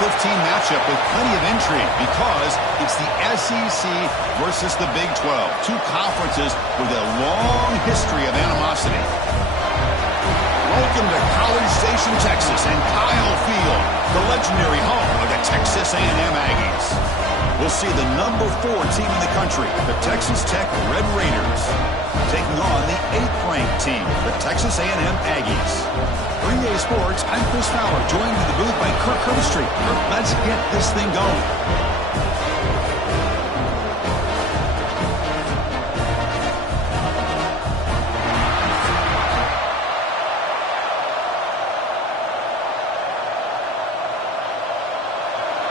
15 matchup with plenty of intrigue because it's the SEC versus the Big 12. Two conferences with a long history of animosity. Welcome to College Station, Texas, and Kyle Field, the legendary home of the Texas A&M Aggies. We'll see the number 4 team in the country, the Texas Tech Red Raiders, taking on the 8th-ranked team, the Texas A&M Aggies. For EA Sports, I'm Chris Fowler, joined in the booth by Kirk Herbstreit. Kirk, let's get this thing going.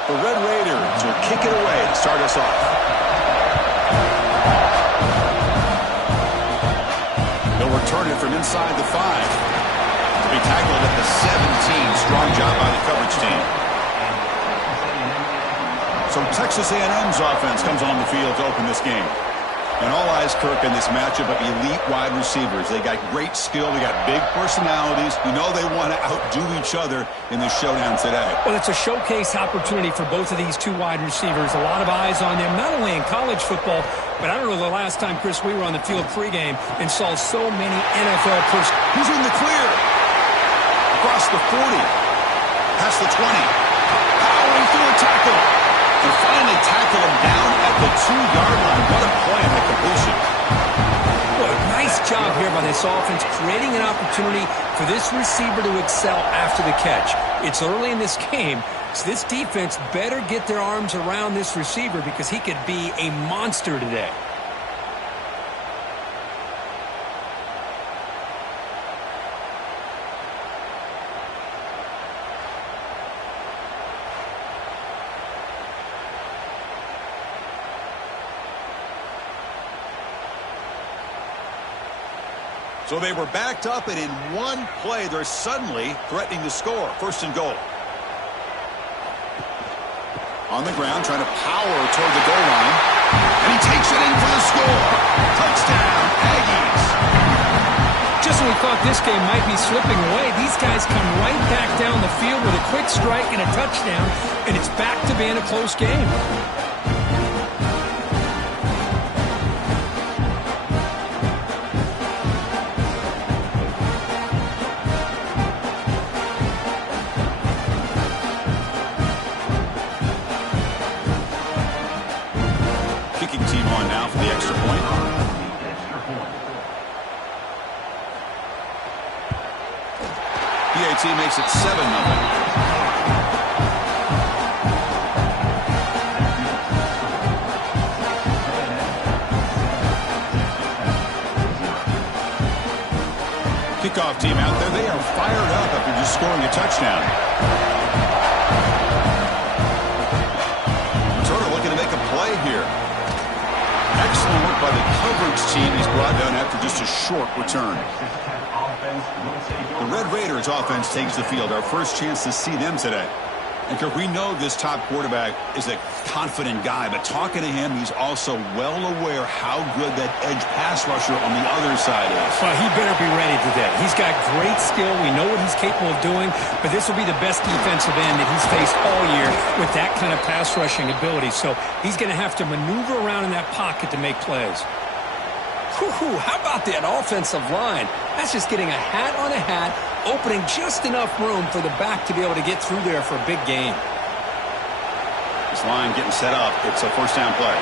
The Red Raiders will kick it away to start us off. They'll return it from inside the 5. To be tackled at the 17. Strong job by the coverage team. So Texas A&M's offense comes on the field to open this game. And all eyes, Kirk, in this matchup of elite wide receivers. They got great skill. They got big personalities. You know they want to outdo each other in this showdown today. Well, it's a showcase opportunity for both of these two wide receivers. A lot of eyes on them, not only in college football, but I don't know the last time, Chris, we were on the field pregame and saw so many NFL players. Who's in the clear? Across the 40. Past the 20. Powering through a tackle. And finally tackle him down at the 2-yard line. What a play on the completion. Boy, nice job here by this offense, creating an opportunity for this receiver to excel after the catch. It's early in this game, so this defense better get their arms around this receiver because he could be a monster today. So they were backed up, and in one play, they're suddenly threatening to score. First and goal. On the ground, trying to power toward the goal line. And he takes it in for the score. Touchdown, Aggies. Just when we thought this game might be slipping away, these guys come right back down the field with a quick strike and a touchdown, and it's back to being a close game. PAT makes it 7-0. Kickoff team out there. They are fired up after just scoring a touchdown. Turner looking to make a play here. Excellent work by the coverage team. He's brought down after just a short return. The Red Raiders offense takes the field. Our first chance to see them today. And we know this top quarterback is a confident guy, but talking to him, he's also well aware how good that edge pass rusher on the other side is. Well, he better be ready today. He's got great skill. We know what he's capable of doing, but this will be the best defensive end that he's faced all year with that kind of pass rushing ability. So he's going to have to maneuver around in that pocket to make plays. Whew, how about that offensive line? That's just getting a hat on a hat, opening just enough room for the back to be able to get through there for a big gain. This line getting set up. It's a first down play.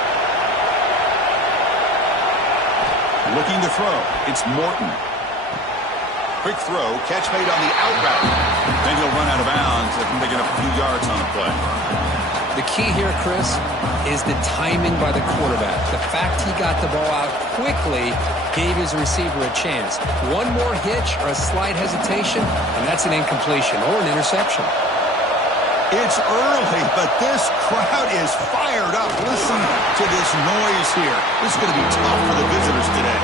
Looking to throw. It's Morton. Quick throw. Catch made on the out route. Then he'll run out of bounds if they get a few yards on the play. The key here, Chris, is the timing by the quarterback. The fact he got the ball out quickly gave his receiver a chance. One more hitch or a slight hesitation, and that's an incompletion or an interception. It's early, but this crowd is fired up. Listen to this noise here. This is going to be tough for the visitors today.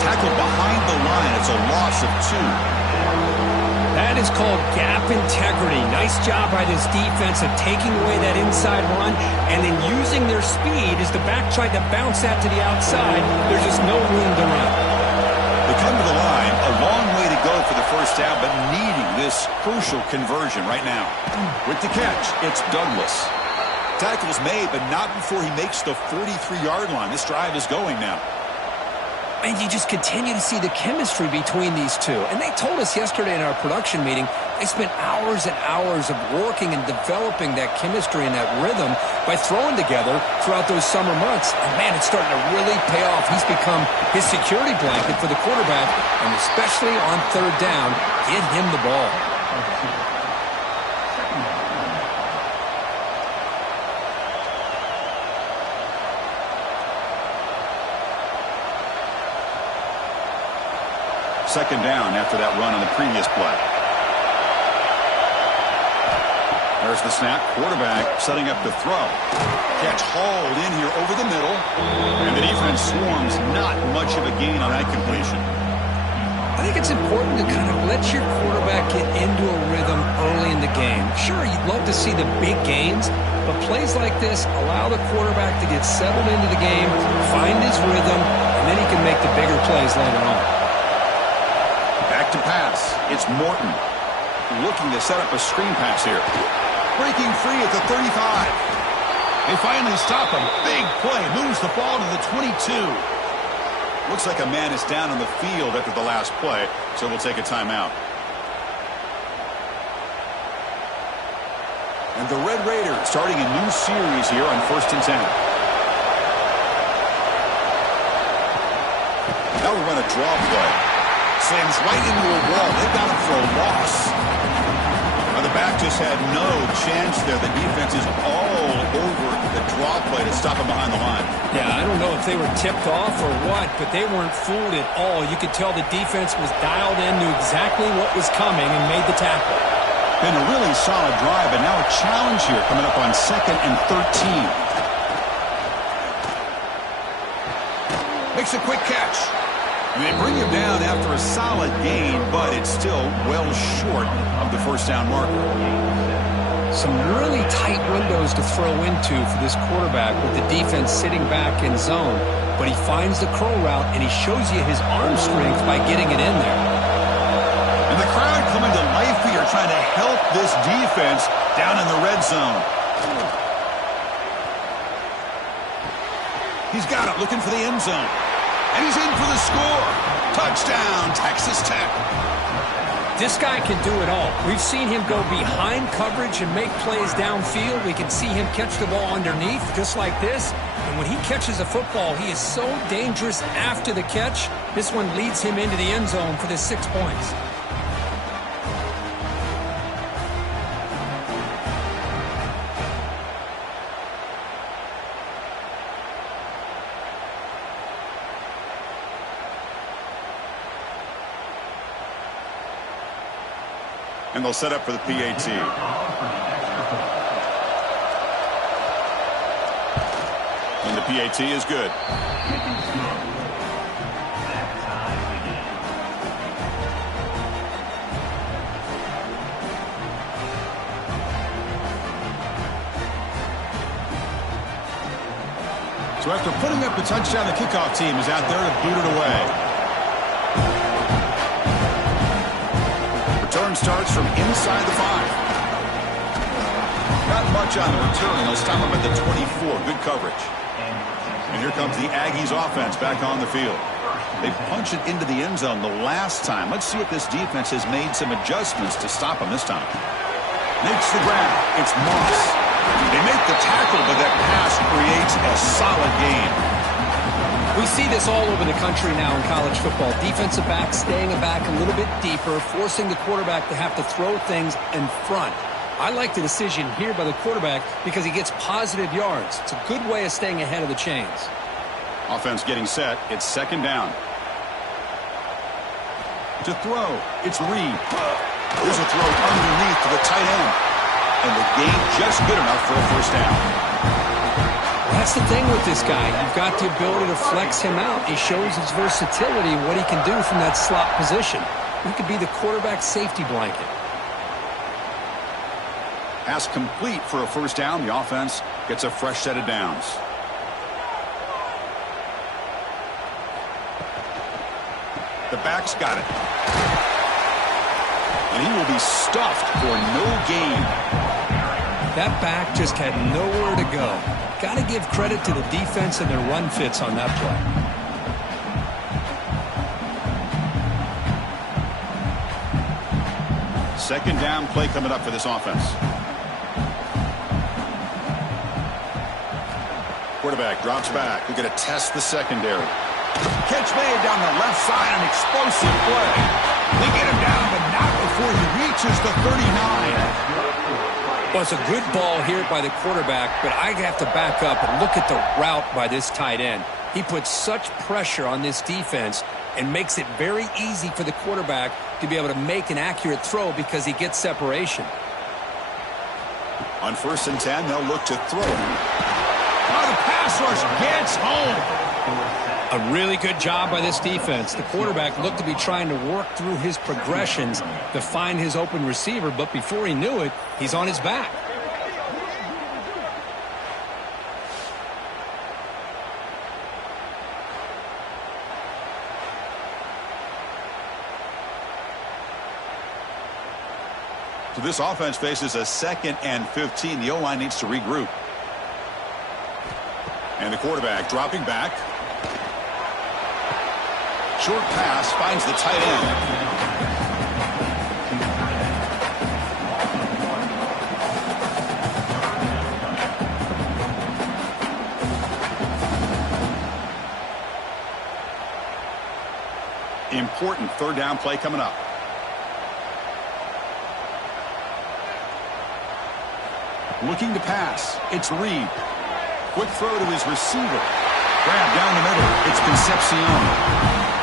Tackled behind the line. It's a loss of 2. That is called gap integrity. Nice job by this defense of taking away that inside run and then using their speed as the back tried to bounce that to the outside. There's just no room to run. They come to the line, a long way to go for the first first down, but needing this crucial conversion right now. With the catch, it's Douglas. Tackle's made, but not before he makes the 43-yard line. This drive is going now. And you just continue to see the chemistry between these two. And they told us yesterday in our production meeting, they spent hours and hours of working and developing that chemistry and that rhythm by throwing together throughout those summer months. And, man, it's starting to really pay off. He's become his security blanket for the quarterback, and especially on third down, get him the ball. Second down after that run on the previous play. There's the snap. Quarterback setting up to throw. Catch hauled in here over the middle. And the defense swarms. Not much of a gain on that completion. I think it's important to kind of let your quarterback get into a rhythm early in the game. Sure, you'd love to see the big gains, but plays like this allow the quarterback to get settled into the game, find his rhythm, and then he can make the bigger plays later on. Back to pass. It's Morton looking to set up a screen pass here. Breaking free at the 35. They finally stop him. Big play. Moves the ball to the 22. Looks like a man is down on the field after the last play, so we'll take a timeout. And the Red Raiders starting a new series here on 1st and 10. Now we run a draw play. Slams right into a wall. They've got him for a loss. Now the back just had no chance there. The defense is all over the draw play to stop him behind the line. Yeah, I don't know if they were tipped off or what, but they weren't fooled at all. You could tell the defense was dialed in, knew exactly what was coming, and made the tackle. Been a really solid drive, and now a challenge here coming up on 2nd and 13. Makes a quick catch. They bring him down after a solid gain, but it's still well short of the first down marker. Some really tight windows to throw into for this quarterback with the defense sitting back in zone. But he finds the crow route, and he shows you his arm strength by getting it in there. And the crowd coming to life here, trying to help this defense down in the red zone. He's got it, looking for the end zone. And he's in for the score. Touchdown, Texas Tech. This guy can do it all. We've seen him go behind coverage and make plays downfield. We can see him catch the ball underneath, just like this. And when he catches a football, he is so dangerous after the catch. This one leads him into the end zone for the 6 points. And they'll set up for the PAT. And the PAT is good. So after putting up the touchdown, the kickoff team is out there to boot it away. Return starts from inside the 5. Not much on the return, and they'll stop him at the 24. Good coverage. And here comes the Aggies offense back on the field. They punch it into the end zone the last time. Let's see if this defense has made some adjustments to stop him this time. Makes the grab. It's Moss. They make the tackle, but that pass creates a solid gain. We see this all over the country now in college football. Defensive backs staying back a little bit deeper, forcing the quarterback to have to throw things in front. I like the decision here by the quarterback because he gets positive yards. It's a good way of staying ahead of the chains. Offense getting set. It's 2nd down. To throw. It's Reed. There's a throw underneath to the tight end. And the gain just good enough for a first down. That's the thing with this guy. You've got the ability to flex him out. He shows his versatility and what he can do from that slot position. He could be the quarterback safety blanket. Pass complete for a first down. The offense gets a fresh set of downs. The back's got it. And he will be stuffed for no gain. That back just had nowhere to go. Got to give credit to the defense and their run fits on that play. Second down play coming up for this offense. Quarterback drops back. We're going to test the secondary. Catch made down the left side, an explosive play. They get him down, but not before he reaches the 39. Well, it's a good ball here by the quarterback, but I have to back up and look at the route by this tight end. He puts such pressure on this defense and makes it very easy for the quarterback to be able to make an accurate throw because he gets separation. On 1st and 10, they'll look to throw. Oh, the pass rush gets home. A really good job by this defense. The quarterback looked to be trying to work through his progressions to find his open receiver, but before he knew it, he's on his back. So this offense faces a 2nd and 15. The O-line needs to regroup. And the quarterback dropping back. Short pass finds the tight end. Important 3rd down play coming up. Looking to pass. It's Reed. Quick throw to his receiver. Grab down the middle. It's Concepcion.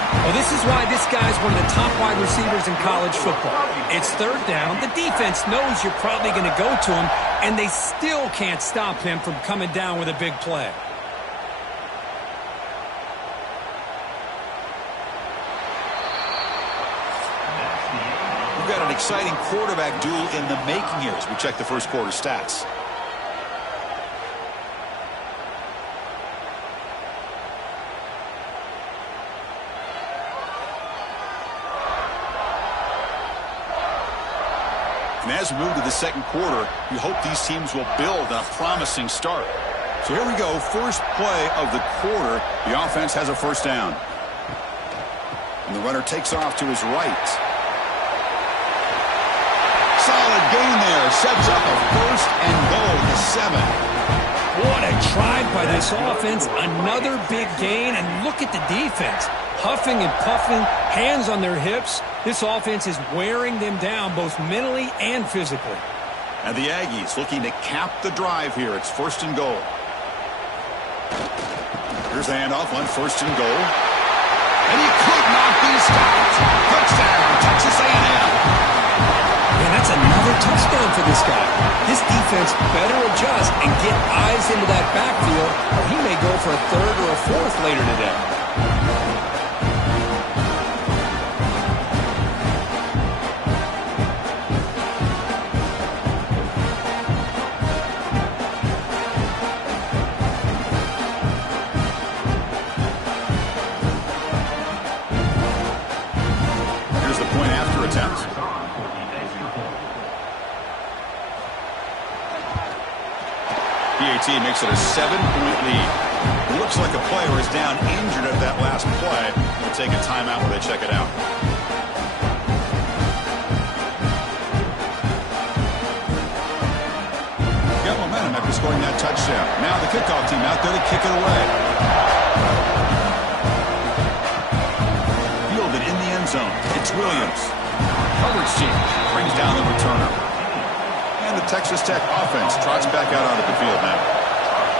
Well, this is why this guy's one of the top wide receivers in college football. It's 3rd down. The defense knows you're probably going to go to him, and they still can't stop him from coming down with a big play. We've got an exciting quarterback duel in the making here as we check the first quarter stats. And as we move to the second quarter, we hope these teams will build on a promising start. So here we go, first play of the quarter. The offense has a 1st down. And the runner takes off to his right. Solid gain there. Sets up a 1st and goal to 7. What a drive by this offense. Another big gain, and look at the defense. Huffing and puffing, hands on their hips. This offense is wearing them down both mentally and physically. And the Aggies looking to cap the drive here. It's 1st and goal. Here's the handoff on 1st and goal. And he could not be stopped. Touchdown, Texas A&M. And that's another touchdown for this guy. This defense better adjust and get eyes into that backfield, or he may go for a 3rd or a 4th later today. Makes it a 7-point lead. It looks like a player is down injured at that last play. We'll take a timeout while they check it out. Got momentum after scoring that touchdown. Now the kickoff team out there to kick it away. Fielded in the end zone. It's Williams. Coverage team brings down the returner. And the Texas Tech offense trots back out onto the field now.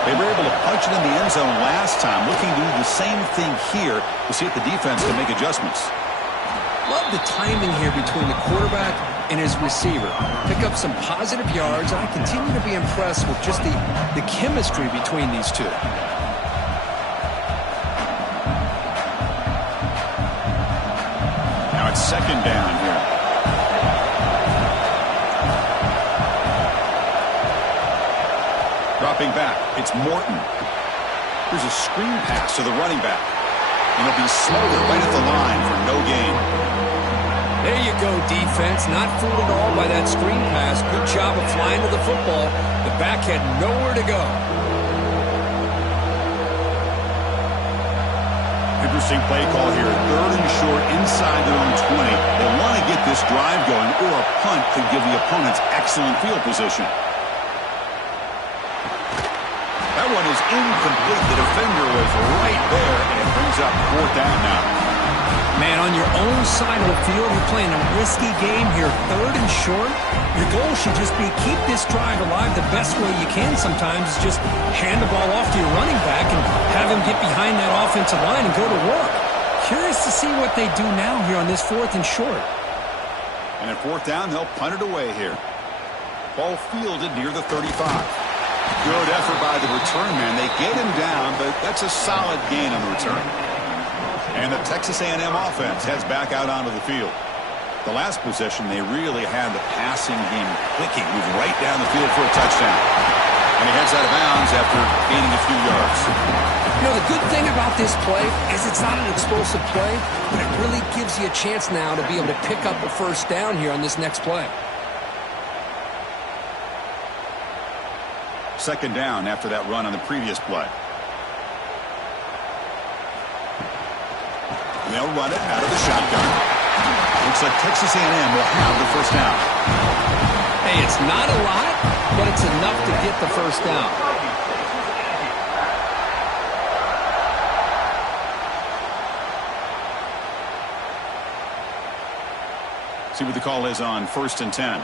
They were able to punch it in the end zone last time, looking to do the same thing here to see if the defense can make adjustments. Love the timing here between the quarterback and his receiver. Pick up some positive yards. I continue to be impressed with just the chemistry between these two. Now it's 2nd down here. Dropping back, it's Morton. Here's a screen pass to the running back. And he'll be slowed right at the line for no gain. They Way you go, defense. Not fooled at all by that screen pass. Good job of flying to the football. The back had nowhere to go. Interesting play call here. 3rd and short inside their own 20. They want to get this drive going, or a punt could give the opponents excellent field position. That one is incomplete. The defender was right there and brings up 4th down now. Man, on your own side of the field, you're playing a risky game here. 3rd and short. Your goal should just be keep this drive alive the best way you can sometimes is just hand the ball off to your running back and have him get behind that offensive line and go to work. Curious to see what they do now here on this 4th and short. And at 4th down, they'll punt it away here. Ball fielded near the 35. Good effort by the return man. They get him down, but that's a solid gain on the return. And the Texas A&M offense heads back out onto the field. The last possession, they really had the passing game clicking. Moved right down the field for a touchdown. And he heads out of bounds after gaining a few yards. You know, the good thing about this play is it's not an explosive play, but it really gives you a chance now to be able to pick up a 1st down here on this next play. 2nd down after that run on the previous play. They'll run it out of the shotgun. Looks like Texas A&M will have the 1st down. Hey, it's not a lot, but it's enough to get the 1st down. See what the call is on 1st and 10.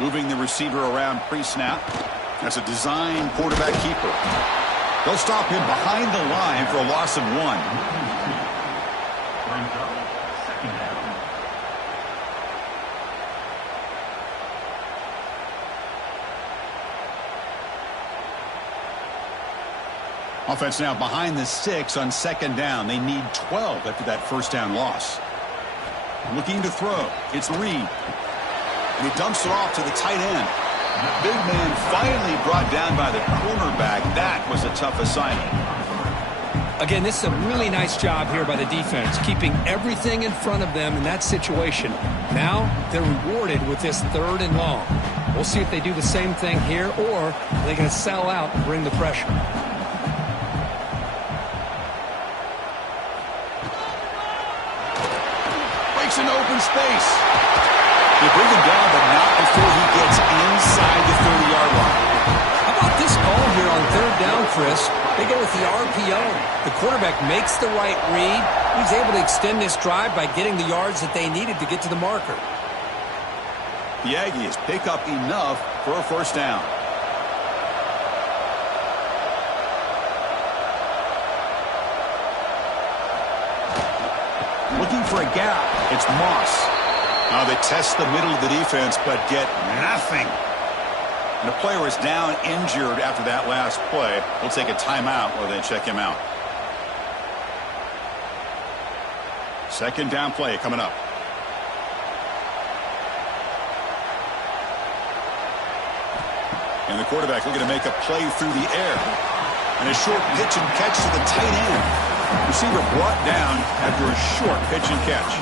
Moving the receiver around pre-snap. That's a design quarterback keeper. They'll stop him behind the line for a loss of 1. Offense now behind the 6 on 2nd down. They need 12 after that 1st down loss. Looking to throw. It's Reed. And he dumps it off to the tight end. Big man finally brought down by the cornerback. That was a tough assignment. Again, this is a really nice job here by the defense, keeping everything in front of them in that situation. Now they're rewarded with this 3rd and long. We'll see if they do the same thing here, or they're going to sell out and bring the pressure. Breaks an open space. They bring him down, but not before he gets inside the 30-yard line. How about this call here on 3rd down, Chris? They go with the RPO. The quarterback makes the right read. He's able to extend this drive by getting the yards that they needed to get to the marker. The Aggies pick up enough for a 1st down. Looking for a gap. It's Moss. Now they test the middle of the defense, but get nothing. And the player is down injured after that last play. We'll take a timeout while they check him out. 2nd down play coming up. And the quarterback looking to make a play through the air. And a short pitch and catch to the tight end. Receiver brought down after a short pitch and catch.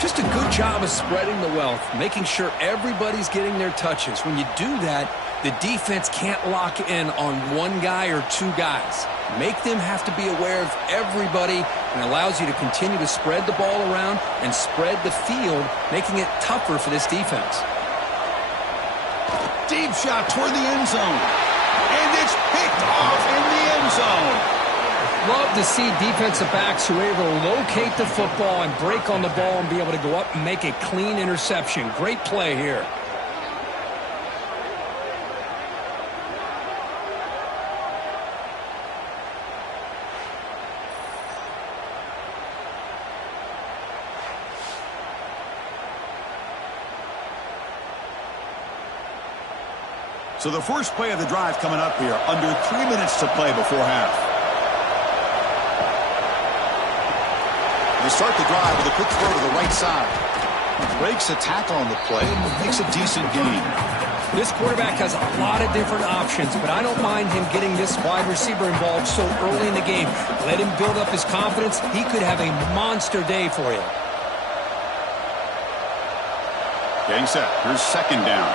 Just a good job of spreading the wealth, making sure everybody's getting their touches. When you do that, the defense can't lock in on 1 guy or 2 guys. Make them have to be aware of everybody, and allows you to continue to spread the ball around and spread the field, making it tougher for this defense. Deep shot toward the end zone. And it's picked off in the end zone. Love to see defensive backs who are able to locate the football and break on the ball and be able to go up and make a clean interception. Great play here. So the first play of the drive coming up here. Under 3 minutes to play before half. They start the drive with a quick throw to the right side. Breaks a tackle on the play and makes a decent gain. This quarterback has a lot of different options, but I don't mind him getting this wide receiver involved so early in the game. Let him build up his confidence. He could have a monster day for you. Getting set. Here's second down.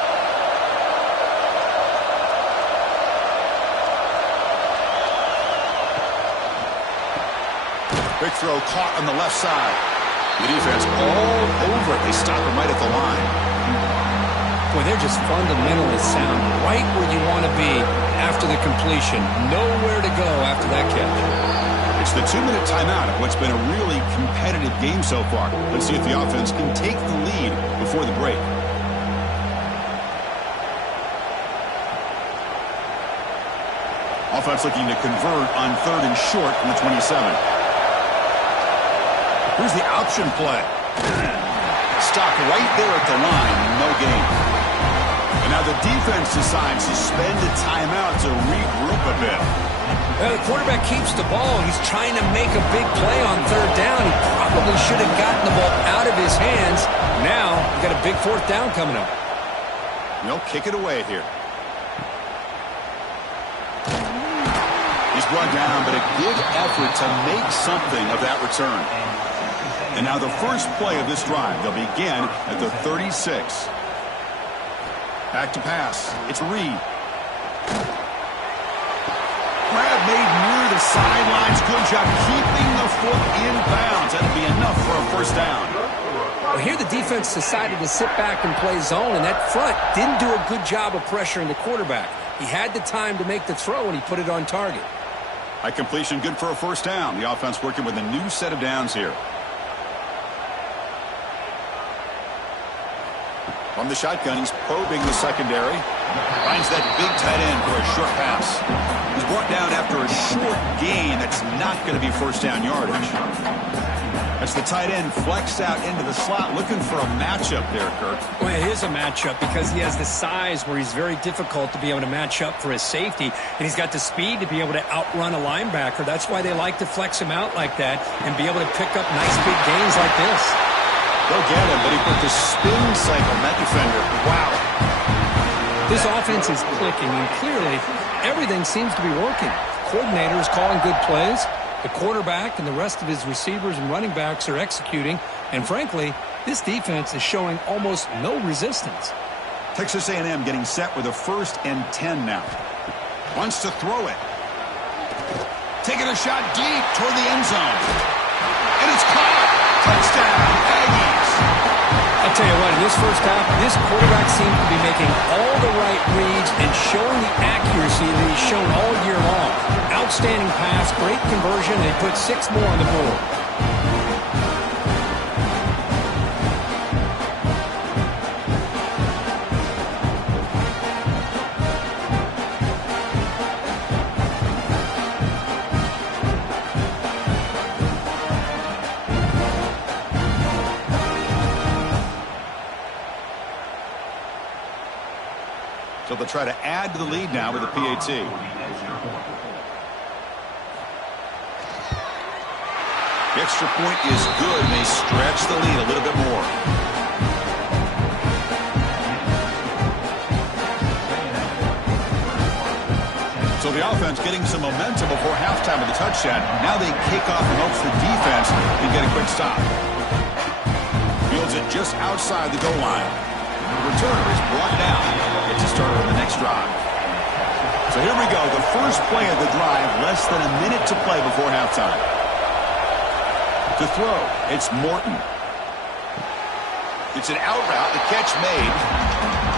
Big throw caught on the left side. The defense all over it. They stop him right at the line. Boy, they're just fundamentally sound, right where you want to be after the completion. Nowhere to go after that catch. It's the 2-minute timeout of what's been a really competitive game so far. Let's see if the offense can take the lead before the break. Offense looking to convert on 3rd and short from the 27. Here's the option play. Stopped right there at the line. No gain. And now the defense decides to spend a timeout to regroup a bit. Well, the quarterback keeps the ball. He's trying to make a big play on 3rd down. He probably should have gotten the ball out of his hands. Now, we've got a big 4th down coming up. They'll kick it away here. He's brought down, but a good effort to make something of that return. And now the first play of this drive, they'll begin at the 36. Back to pass. It's Reed. Grab made near the sidelines. Good job keeping the foot in bounds. That'll be enough for a 1st down. Well, here the defense decided to sit back and play zone, and that front didn't do a good job of pressuring the quarterback. He had the time to make the throw, and he put it on target. High completion, good for a 1st down. The offense working with a new set of downs here. From the shotgun, he's probing the secondary. Finds that big tight end for a short pass. He's brought down after a short gain. That's not going to be 1st down yardage. As the tight end flexed out into the slot, looking for a matchup there, Kirk. Well, it is a matchup because he has the size where he's very difficult to be able to match up for his safety, and he's got the speed to be able to outrun a linebacker. That's why they like to flex him out like that and be able to pick up nice big gains like this. They'll get him, but he put the spin cycle on that defender. Wow. This offense is clicking, and clearly everything seems to be working. The coordinator is calling good plays. The quarterback and the rest of his receivers and running backs are executing. And frankly, this defense is showing almost no resistance. Texas A&M getting set with a 1st and 10 now. Wants to throw it. Taking a shot deep toward the end zone. And it's caught. Touchdown, Aggies. I'll tell you what, in this first half, this quarterback seems to be making all the right reads and showing the accuracy that he's shown all year long. Outstanding pass, great conversion, and put 6 more on the board. So they'll try to add to the lead now with a PAT. The extra point is good, and they stretch the lead a little bit more. So the offense getting some momentum before halftime with the touchdown. Now they kick off and hopes the defense can get a quick stop. Fields it just outside the goal line. The returner is brought down. Gets a starter on the next drive. So here we go. The first play of the drive. Less than a minute to play before halftime. To throw, it's Morton. It's an out route. The catch made.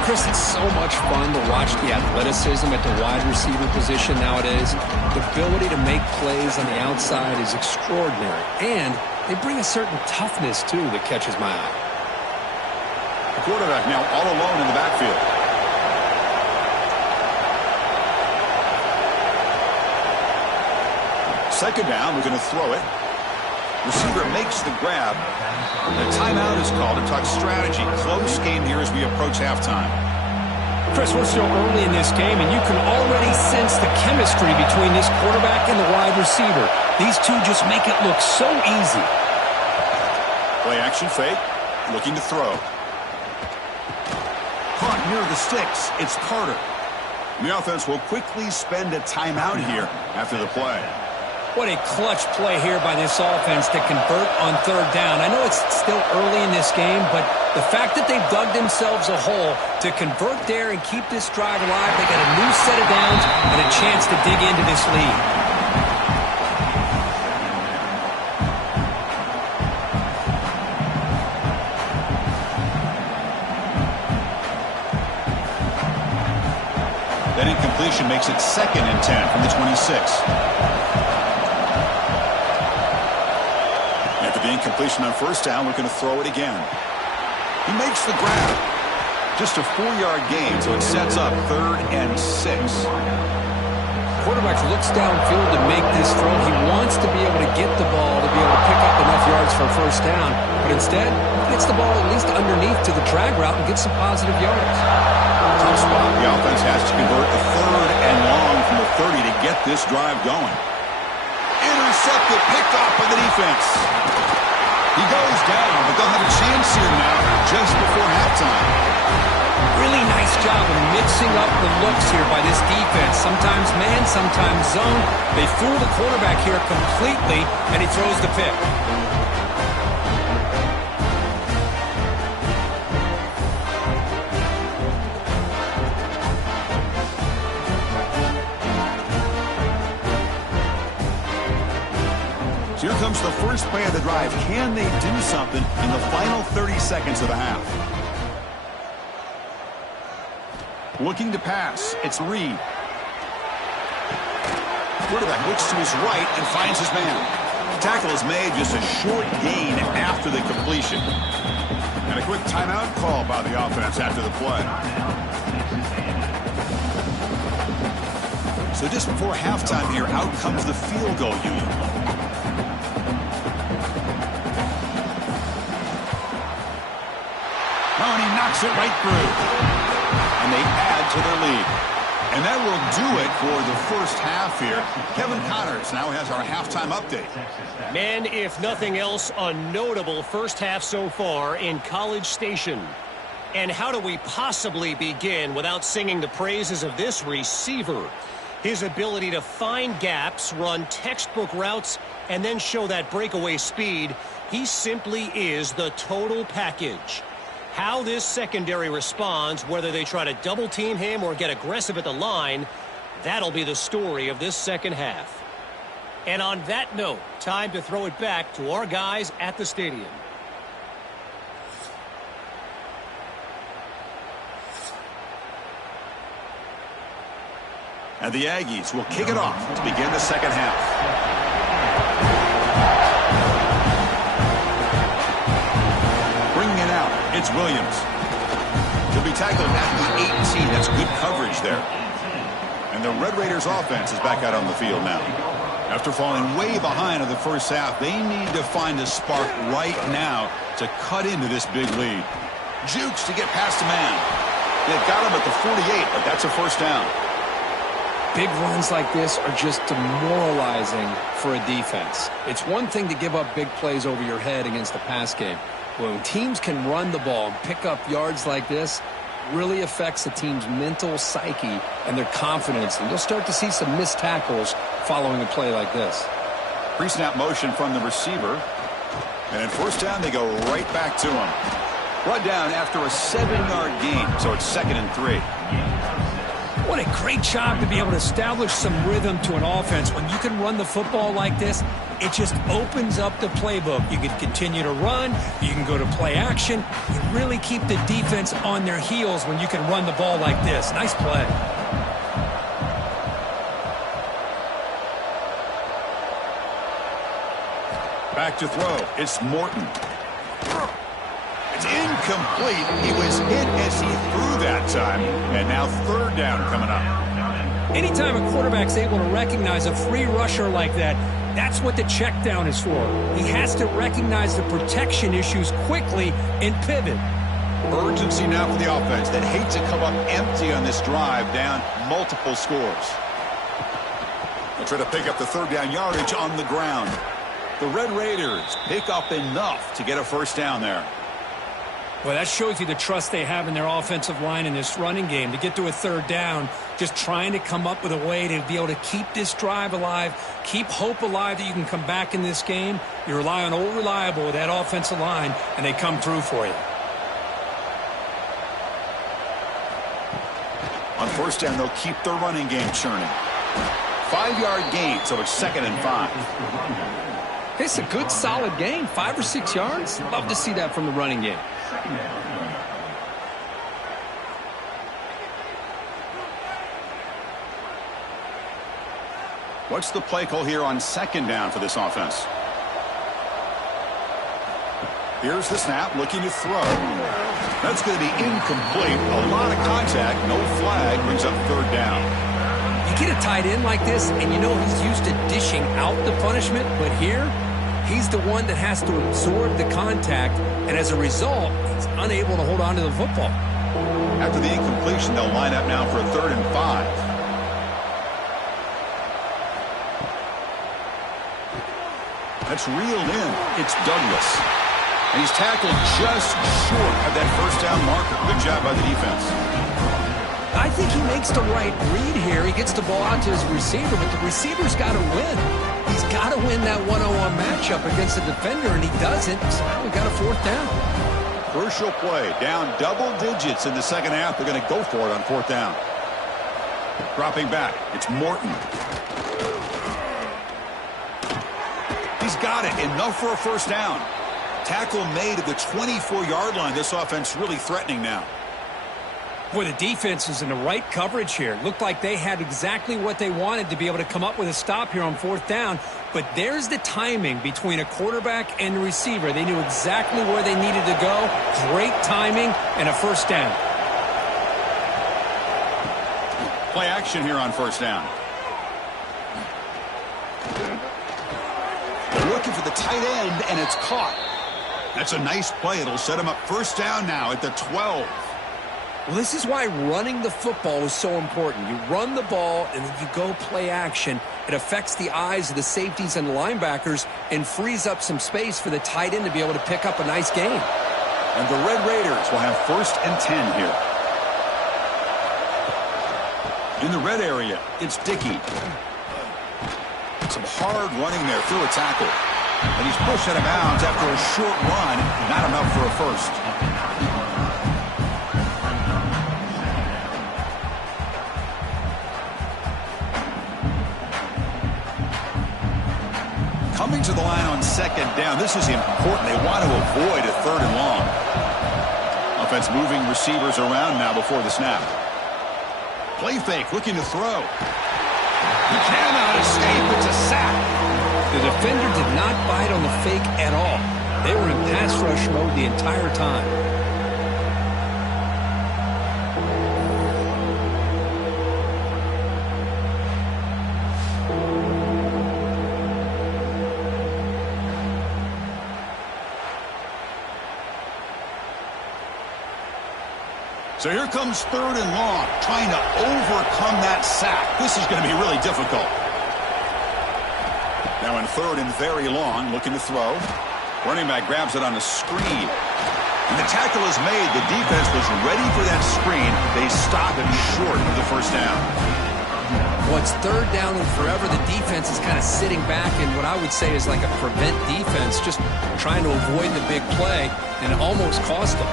Chris, it's so much fun to watch the athleticism at the wide receiver position nowadays. The ability to make plays on the outside is extraordinary. And they bring a certain toughness, too, that catches my eye. The quarterback now all alone in the backfield. Second down, we're going to throw it. Receiver makes the grab. The timeout is called to talk strategy. Close game here as we approach halftime. Chris, we're still early in this game, and you can already sense the chemistry between this quarterback and the wide receiver. These two just make it look so easy. Play action fake. Looking to throw. Caught near the sticks. It's Carter. The offense will quickly spend a timeout here after the play. What a clutch play here by this offense to convert on third down. I know it's still early in this game, but the fact that they've dug themselves a hole to convert there and keep this drive alive, they got a new set of downs and a chance to dig into this lead. That incompletion makes it 2nd and 10 from the 26. After the incompletion on first down, we're going to throw it again. He makes the grab. Just a 4-yard gain, so it sets up 3rd and 6. Quarterback looks downfield to make this throw. He wants to be able to get the ball to be able to pick up enough yards for a first down, but instead gets the ball at least underneath to the drag route and gets some positive yards. Top spot. The offense has to convert a 3rd and long from the 30 to get this drive going. Intercepted, picked off by the defense. He goes down, but they'll have a chance here now just before halftime. Really nice job of mixing up the looks here by this defense. Sometimes man, sometimes zone. They fool the quarterback here completely, and he throws the pick. So here comes the first play of the drive. Can they do something in the final 30 seconds of the half? Looking to pass. It's Reed. Quarterback looks to his right and finds his man. The tackle is made, just a short gain after the completion. And a quick timeout call by the offense after the play. So just before halftime here, out comes the field goal unit. Oh, and he knocks it right through. And they add to their lead. And that will do it for the first half here. Kevin Connors now has our halftime update. Man, if nothing else, a notable first half so far in College Station. And how do we possibly begin without singing the praises of this receiver? His ability to find gaps, run textbook routes, and then show that breakaway speed. He simply is the total package. How this secondary responds, whether they try to double team him or get aggressive at the line, that'll be the story of this second half. And on that note, time to throw it back to our guys at the stadium. And the Aggies will kick it off to begin the second half. It's Williams. He'll be tackled at the 18. That's good coverage there. And the Red Raiders offense is back out on the field now. After falling way behind in the first half, they need to find a spark right now to cut into this big lead. Jukes to get past a man. They've got him at the 48, but that's a first down. Big runs like this are just demoralizing for a defense. It's one thing to give up big plays over your head against the pass game. When teams can run the ball and pick up yards like this, really affects the team's mental psyche and their confidence. And you'll start to see some missed tackles following a play like this. Pre-snap motion from the receiver. And in first down, they go right back to him. Brought down after a 7-yard gain, so it's 2nd and 3. What a great job to be able to establish some rhythm to an offense. When you can run the football like this, it just opens up the playbook. You can continue to run. You can go to play action. You really keep the defense on their heels when you can run the ball like this. Nice play. Back to throw. It's Morton. It's incomplete. He was hit as he threw that time. And now third down coming up. Anytime a quarterback's able to recognize a free rusher like that, that's what the check down is for. He has to recognize the protection issues quickly and pivot. Urgency now for the offense that hate to come up empty on this drive, down multiple scores. They'll try to pick up the third down yardage on the ground. The Red Raiders pick up enough to get a first down there. Well, that shows you the trust they have in their offensive line in this running game. To get to a third down, just trying to come up with a way to be able to keep this drive alive, keep hope alive that you can come back in this game. You rely on Old Reliable with that offensive line, and they come through for you. On first down, they'll keep their running game churning. 5-yard gain, so it's 2nd and 5. It's a good, solid game. 5 or 6 yards. Love to see that from the running game. What's the play call here on 2nd down for this offense? Here's the snap, looking to throw. That's going to be incomplete. A lot of contact, no flag, brings up 3rd down. You get a tight end like this, and you know he's used to dishing out the punishment, but here, he's the one that has to absorb the contact, and as a result, he's unable to hold on to the football. After the incompletion, they'll line up now for a 3rd and 5. That's reeled in. It's Douglas. And he's tackled just short of that first down marker. Good job by the defense. I think he makes the right read here. He gets the ball out to his receiver, but the receiver's got to win. He's got to win that one-on-one matchup against the defender, and he doesn't. So now we got a 4th down. Crucial play. Down double digits in the second half. They're going to go for it on 4th down. Dropping back. It's Morton. He's got it. Enough for a first down. Tackle made at the 24-yard line. This offense really threatening now. Boy, the defense is in the right coverage here. Looked like they had exactly what they wanted to be able to come up with a stop here on 4th down. But there's the timing between a quarterback and the receiver. They knew exactly where they needed to go. Great timing and a first down. Play action here on first down. They're looking for the tight end, and it's caught. That's a nice play. It'll set him up first down now at the 12. Well, this is why running the football is so important. You run the ball, and then you go play action. It affects the eyes of the safeties and the linebackers and frees up some space for the tight end to be able to pick up a nice gain. And the Red Raiders will have 1st and 10 here. In the red area, it's Dickey. Some hard running there through a tackle. And he's pushed out of bounds after a short run. Not enough for a first. Coming to the line on 2nd down. This is important. They want to avoid a 3rd and long. Offense moving receivers around now before the snap. Play fake, looking to throw. He cannot escape. It's a sack. The defender did not bite on the fake at all. They were in pass rush mode the entire time. So here comes 3rd and long, trying to overcome that sack. This is going to be really difficult. Now in 3rd and very long, looking to throw. Running back grabs it on a screen. And the tackle is made. The defense was ready for that screen. They stop him short of the first down. Well, it's 3rd down and forever. The defense is kind of sitting back in what I would say is like a prevent defense, just trying to avoid the big play, and it almost cost them.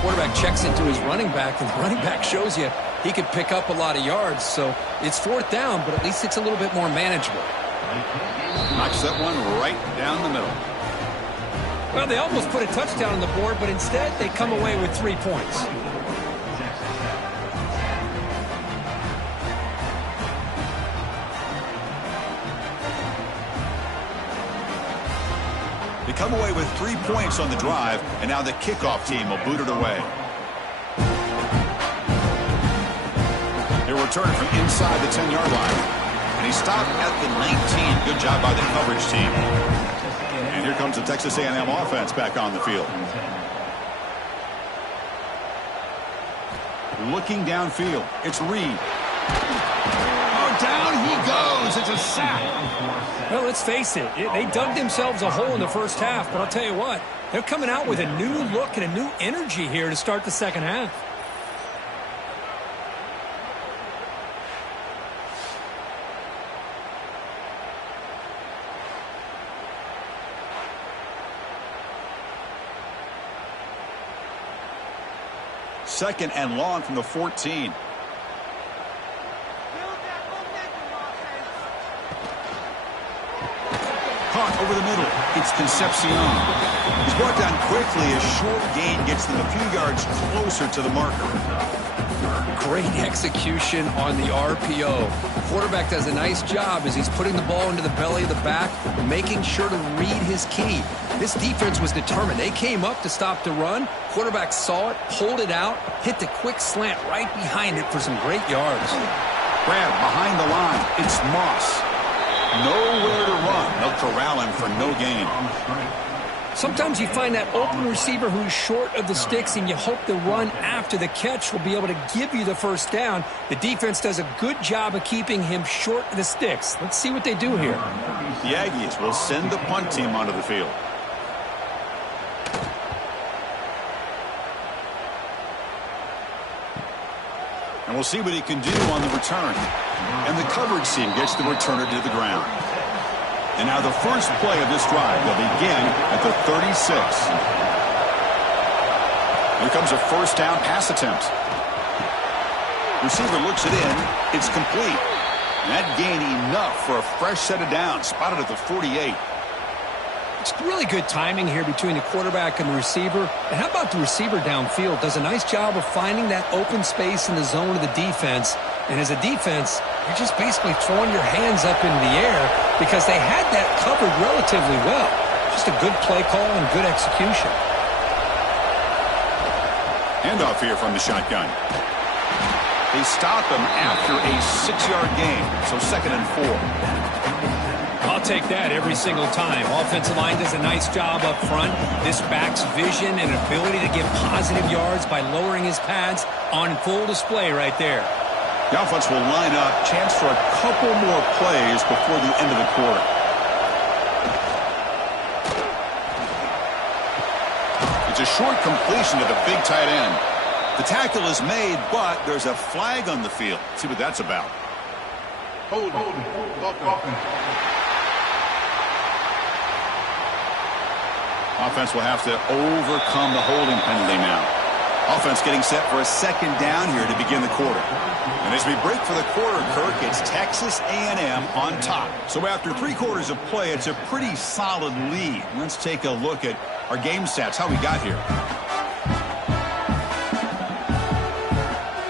Quarterback checks into his running back, and the running back shows you he could pick up a lot of yards. So it's 4th down, but at least it's a little bit more manageable. Knocks that one right down the middle. Well, they almost put a touchdown on the board, but instead they come away with 3 points. They come away with 3 points on the drive, and now the kickoff team will boot it away. They're returning from inside the 10-yard line. And he stopped at the 19. Good job by the coverage team. And here comes the Texas A&M offense back on the field. Looking downfield, it's Reed. Oh, down he goes. throws. It's a sack. Well, let's face it. They dug themselves a hole in the first half, but I'll tell you what, they're coming out with a new look and a new energy here to start the second half. Second and long from the 14. Caught over the middle. It's Concepcion. He's brought down quickly. A short gain gets them a few yards closer to the marker. Great execution on the RPO. Quarterback does a nice job as he's putting the ball into the belly of the back, making sure to read his key. This defense was determined. They came up to stop the run. Quarterback saw it, pulled it out, hit the quick slant right behind it for some great yards. Grab behind the line. It's Moss. Nowhere to run. They'll corral him for no gain. Sometimes you find that open receiver who's short of the sticks, and you hope the run after the catch will be able to give you the first down. The defense does a good job of keeping him short of the sticks. Let's see what they do here. The Aggies will send the punt team onto the field. And we'll see what he can do on the return. And the coverage team gets the returner to the ground. And now the first play of this drive will begin at the 36. Here comes a first down pass attempt. Receiver looks it in. It's complete. And that gain enough for a fresh set of downs. Spotted at the 48. It's really good timing here between the quarterback and the receiver. And how about the receiver downfield? Does a nice job of finding that open space in the zone of the defense. And as a defense, you're just basically throwing your hands up into the air because they had that covered relatively well. Just a good play call and good execution. Handoff here from the shotgun. They stop him after a 6-yard gain, so 2nd and 4. I'll take that every single time. Offensive line does a nice job up front. This back's vision and ability to get positive yards by lowering his pads on full display right there. The offense will line up. Chance for a couple more plays before the end of the quarter. It's a short completion to the big tight end. The tackle is made, but there's a flag on the field. Let's see what that's about. Hold. Offense will have to overcome the holding penalty now. Offense getting set for a second down here to begin the quarter. And as we break for the quarter, Kirk, it's Texas A&M on top. So after 3 quarters of play, it's a pretty solid lead. Let's take a look at our game stats, how we got here.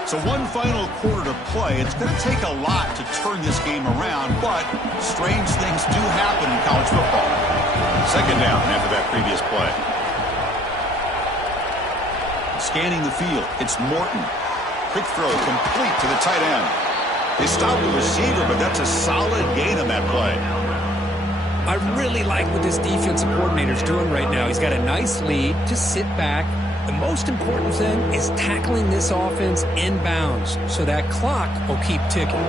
So one final quarter to play. It's going to take a lot to turn this game around, but strange things do happen in college football. Second down after that previous play. Scanning the field, it's Morton. Quick throw complete to the tight end. They stop the receiver, but that's a solid gain on that play. I really like what this defensive coordinator's doing right now. He's got a nice lead. Just sit back. The most important thing is tackling this offense inbounds so that clock will keep ticking.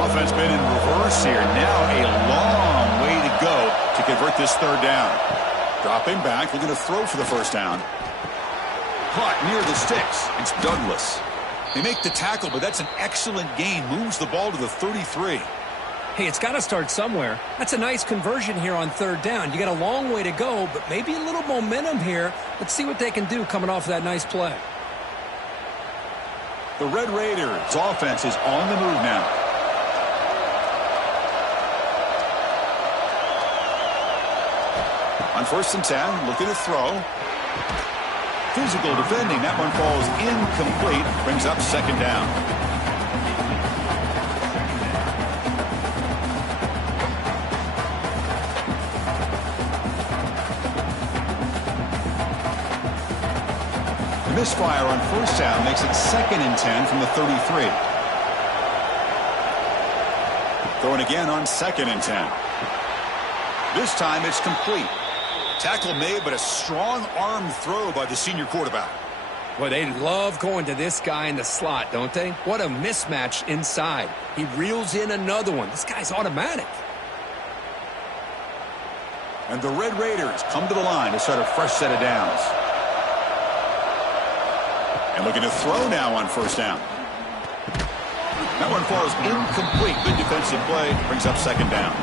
Offense been in reverse here. Now a long way to go to convert this third down. Dropping back, looking to throw for the first down. Caught near the sticks. It's Douglas. They make the tackle, but that's an excellent gain. Moves the ball to the 33. Hey, it's got to start somewhere. That's a nice conversion here on third down. You got a long way to go, but maybe a little momentum here. Let's see what they can do coming off of that nice play. The Red Raiders' offense is on the move now. On 1st and 10, looking to throw. Physical defending. That one falls incomplete. Brings up second down. The misfire on first down makes it 2nd and 10 from the 33. Throwing again on 2nd and 10. This time it's complete. Tackle made, but a strong arm throw by the senior quarterback. Well, they love going to this guy in the slot, don't they? What a mismatch inside. He reels in another one. This guy's automatic. And the Red Raiders come to the line to start a fresh set of downs. And looking to throw now on first down. That one falls incomplete. Good defensive play. Brings up second down.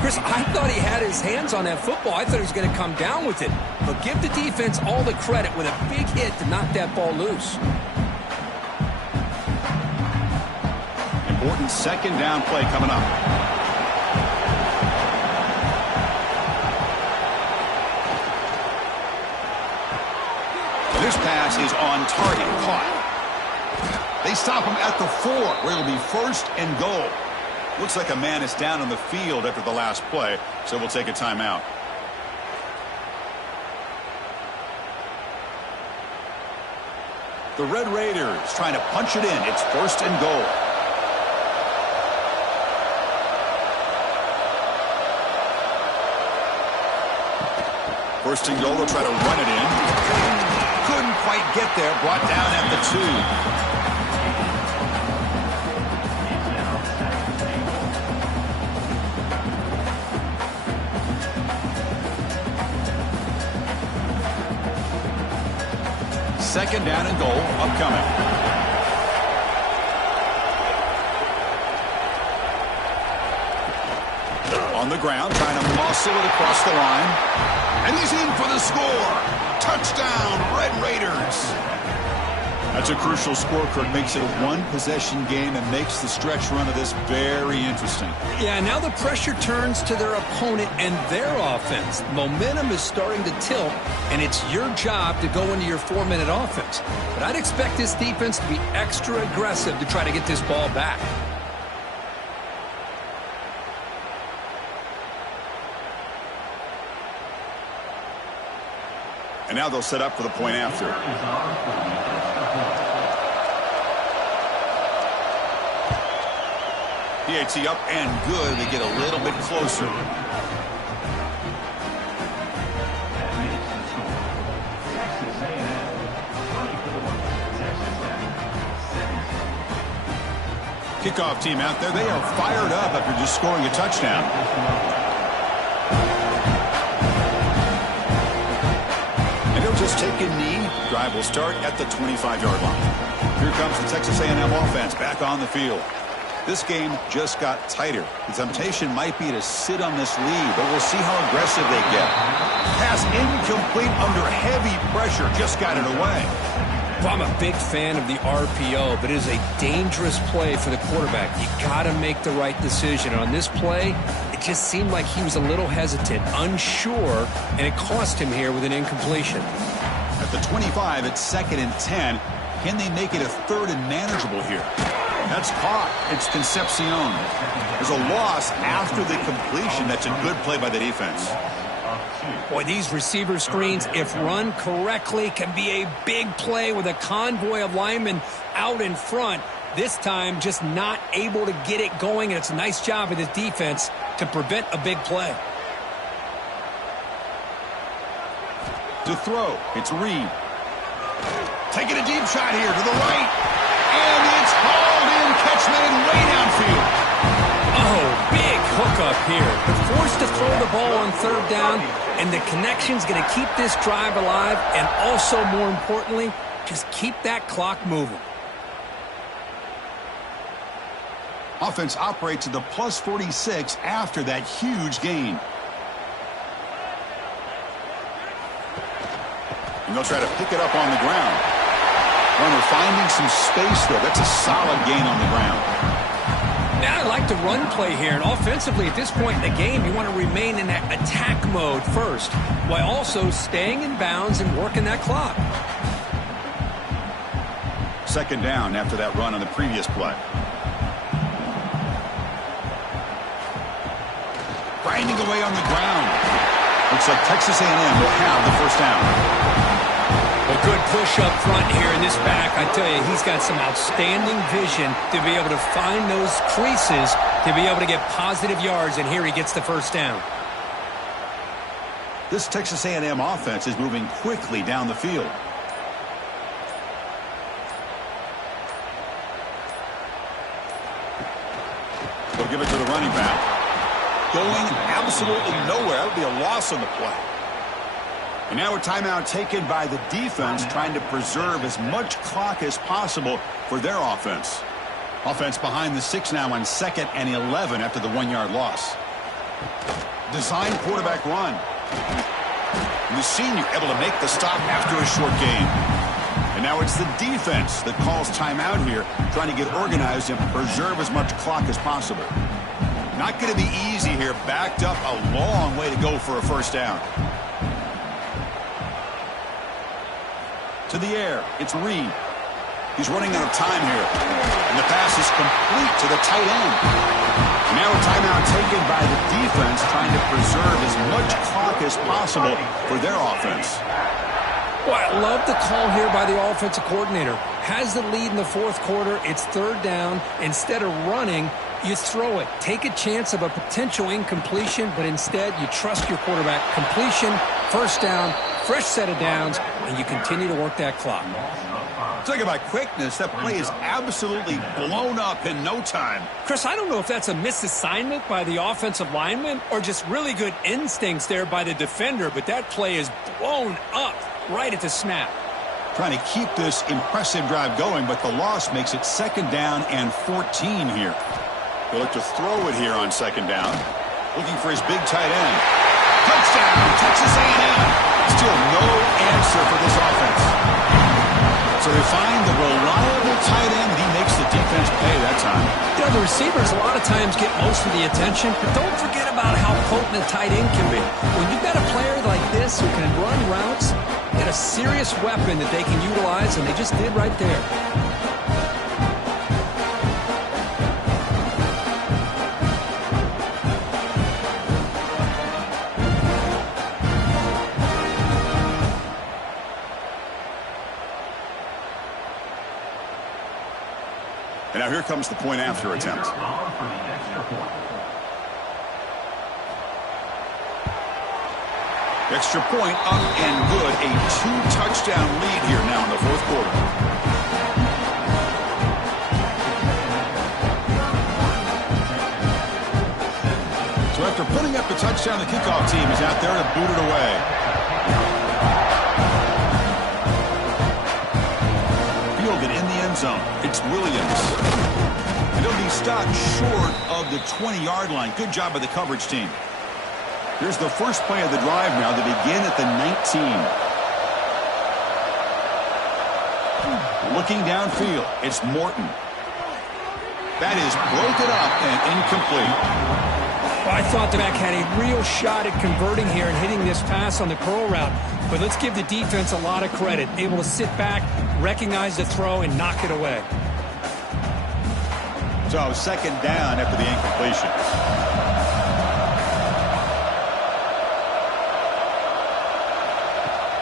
Chris, I thought he had his hands on that football. I thought he was going to come down with it. But give the defense all the credit with a big hit to knock that ball loose. Important second down play coming up. This pass is on target. Caught. They stop him at the 4, where it'll be first and goal. Looks like a man is down on the field after the last play, so we'll take a timeout. The Red Raiders trying to punch it in. It's first and goal. First and goal, they'll try to run it in. Couldn't quite get there. Brought down at the 2. Second down and goal upcoming. On the ground, trying to muscle it across the line. And he's in for the score. Touchdown, Red Raiders. That's a crucial score, Kurt. Makes it a one-possession game and makes the stretch run of this very interesting. Yeah, now the pressure turns to their opponent and their offense. Momentum is starting to tilt, and it's your job to go into your 4-minute offense. But I'd expect this defense to be extra aggressive to try to get this ball back. And now they'll set up for the point after. PAT up and good. They get a little bit closer. Kickoff team out there. They are fired up after just scoring a touchdown. And they'll just take a knee. Drive will start at the 25-yard line. Here comes the Texas A&M offense back on the field. This game just got tighter. The temptation might be to sit on this lead, but we'll see how aggressive they get. Pass incomplete under heavy pressure. Just got it away. Well, I'm a big fan of the RPO, but it is a dangerous play for the quarterback. You got to make the right decision. On this play, it just seemed like he was a little hesitant, unsure, and it cost him here with an incompletion. At the 25, it's 2nd and 10. Can they make it a 3rd and manageable here? That's caught. It's Concepcion. There's a loss after the completion. That's a good play by the defense. Boy, these receiver screens, if run correctly, can be a big play with a convoy of linemen out in front. This time, just not able to get it going, and it's a nice job of this defense to prevent a big play. To throw, it's Reed. Taking a deep shot here to the right. And it's hauled in. Catch made way downfield. Oh, big hookup here. They're forced to throw the ball on 3rd down, and the connection's going to keep this drive alive, and also, more importantly, just keep that clock moving. Offense operates at the plus 46 after that huge gain. And they'll try to pick it up on the ground. Runner finding some space, though. That's a solid gain on the ground. Now I like the run play here, and offensively at this point in the game, you want to remain in that attack mode first, while also staying in bounds and working that clock. 2nd down after that run on the previous play. Grinding away on the ground. Looks like Texas A&M will have the first down. A good push up front here in this back. I tell you, he's got some outstanding vision to be able to find those creases, to be able to get positive yards, and here he gets the first down. This Texas A&M offense is moving quickly down the field. going absolutely nowhere. That would be a loss on the play. And now a timeout taken by the defense, trying to preserve as much clock as possible for their offense. Offense behind the 6 now on 2nd and 11 after the 1-yard loss. Design quarterback run. And the senior able to make the stop after a short gain. And now it's the defense that calls timeout here, trying to get organized and preserve as much clock as possible. Not going to be easy here. Backed up a long way to go for a first down. To the air, it's Reed. He's running out of time here. And the pass is complete to the tight end. Now a timeout taken by the defense, trying to preserve as much clock as possible for their offense. Well, I love the call here by the offensive coordinator. Has the lead in the 4th quarter. It's 3rd down. Instead of running, you throw it. Take a chance of a potential incompletion, but instead you trust your quarterback. Completion, first down, fresh set of downs, and you continue to work that clock. Talking about quickness, that play is absolutely blown up in no time. Chris, I don't know if that's a misassignment by the offensive lineman or just really good instincts there by the defender, but that play is blown up right at the snap. Trying to keep this impressive drive going, but the loss makes it 2nd down and 14 here. He'll look to throw it here on 2nd down. Looking for his big tight end. Touchdown, Texas A&M. Still no answer for this offense. So they find the reliable tight end, and he makes the defense pay that time. You know, the receivers a lot of times get most of the attention, but don't forget about how potent a tight end can be. When you've got a player like this who can run routes, you got a serious weapon that they can utilize, and they just did right there. And now here comes the point after attempt. Extra point up and good. A 2-touchdown lead here now in the 4th quarter. So after putting up the touchdown, the kickoff team is out there to boot it away. Fielded in the end zone. It's Williams. And he'll be stopped short of the 20-yard line. Good job by the coverage team. Here's the first play of the drive now. They begin at the 19. Looking downfield, it's Morton. That is broken up and incomplete. Well, I thought the back had a real shot at converting here and hitting this pass on the curl route. But let's give the defense a lot of credit. Able to sit back, recognize the throw, and knock it away. So 2nd down after the incompletion.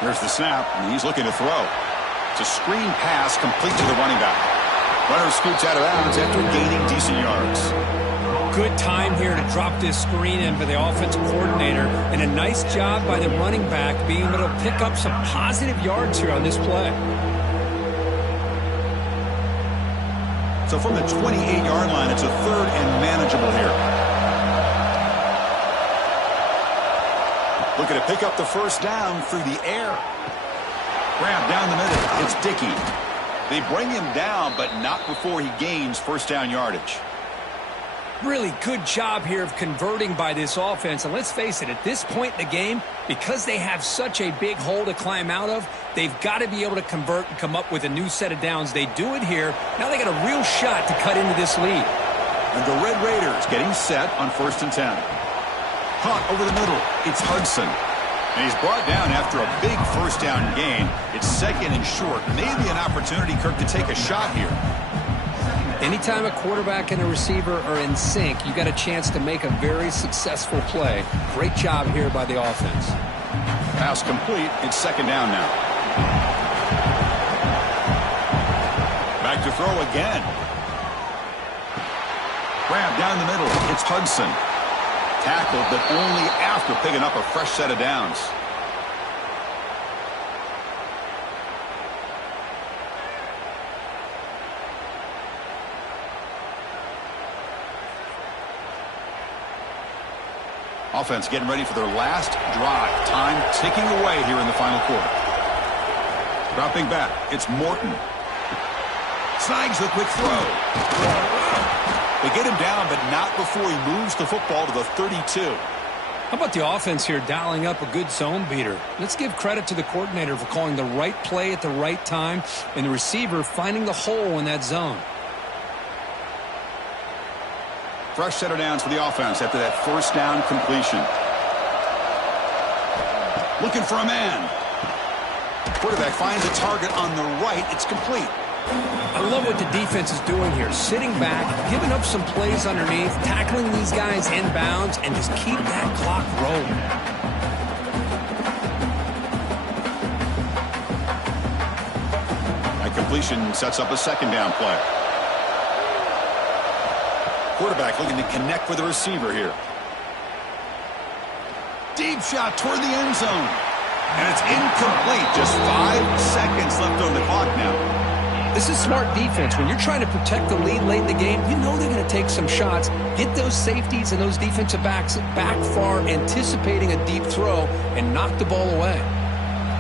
Here's the snap, and he's looking to throw. It's a screen pass complete to the running back. Runner scoots out of bounds after gaining decent yards. Good time here to drop this screen in for the offensive coordinator, and a nice job by the running back being able to pick up some positive yards here on this play. So from the 28-yard line, it's a 3rd and manageable here. Looking to pick up the first down through the air. Grab down the middle. It's Dickey. They bring him down, but not before he gains first down yardage. Really good job here of converting by this offense. And let's face it, at this point in the game, because they have such a big hole to climb out of, they've got to be able to convert and come up with a new set of downs. They do it here. Now they got a real shot to cut into this lead. And the Red Raiders getting set on 1st and 10. Caught over the middle. It's Hudson. And he's brought down after a big first down gain. It's 2nd and short. Maybe an opportunity, Kirk, to take a shot here. Anytime a quarterback and a receiver are in sync, you got a chance to make a very successful play. Great job here by the offense. Pass complete. It's 2nd down now. Back to throw again. Grab down the middle. It's Hudson. Tackled, but only after picking up a fresh set of downs. Offense getting ready for their last drive. Time ticking away here in the final quarter. Dropping back, it's Morton. Snags the quick throw. They get him down, but not before he moves the football to the 32. How about the offense here dialing up a good zone beater? Let's give credit to the coordinator for calling the right play at the right time and the receiver finding the hole in that zone. Fresh set of downs for the offense after that first down completion. Looking for a man. Quarterback finds a target on the right. It's complete. I love what the defense is doing here. Sitting back, giving up some plays underneath, tackling these guys inbounds, and just keep that clock rolling. That completion sets up a second down play. Quarterback looking to connect with the receiver here. Deep shot toward the end zone. And it's incomplete. Just 5 seconds left on the clock now. This is smart defense. When you're trying to protect the lead late in the game, you know they're going to take some shots, get those safeties and those defensive backs back far, anticipating a deep throw, and knock the ball away.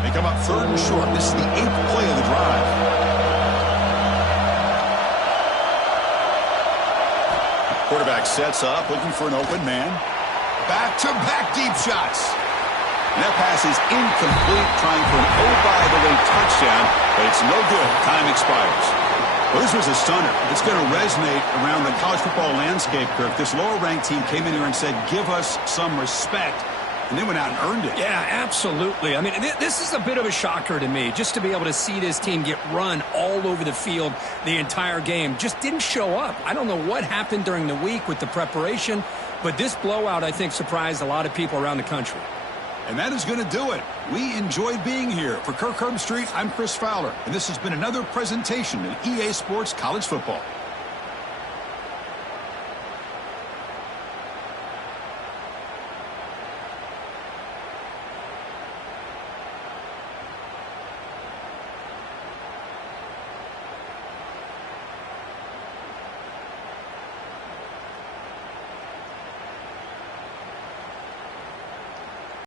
They come up 3rd and short. This is the 8th play of the drive. Quarterback sets up, looking for an open man. Back-to-back deep shots. And that pass is incomplete, trying for an oh-by-the-way touchdown, but it's no good. Time expires. Well, this was a stunner. It's going to resonate around the college football landscape, Kirk. This lower-ranked team came in here and said, give us some respect, and they went out and earned it. Yeah, absolutely. I mean, this is a bit of a shocker to me, just to be able to see this team get run all over the field the entire game. Just didn't show up. I don't know what happened during the week with the preparation, but this blowout, I think, surprised a lot of people around the country. And that is going to do it. We enjoyed being here. For Kirk Herbstreit, I'm Chris Fowler, and this has been another presentation of EA Sports College Football.